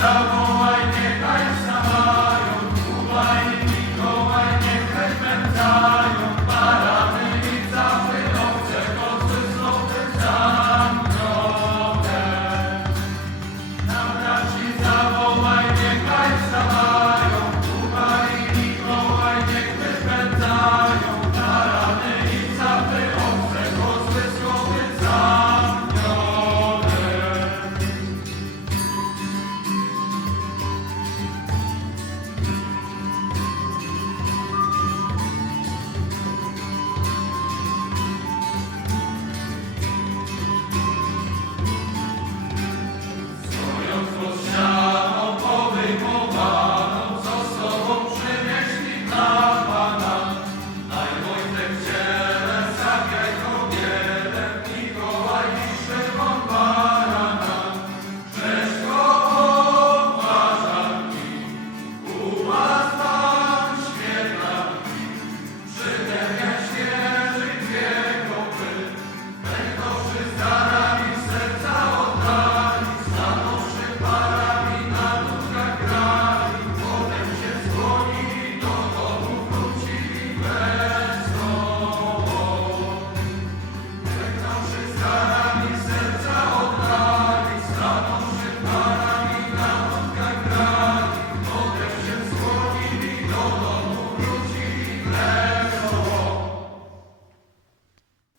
Now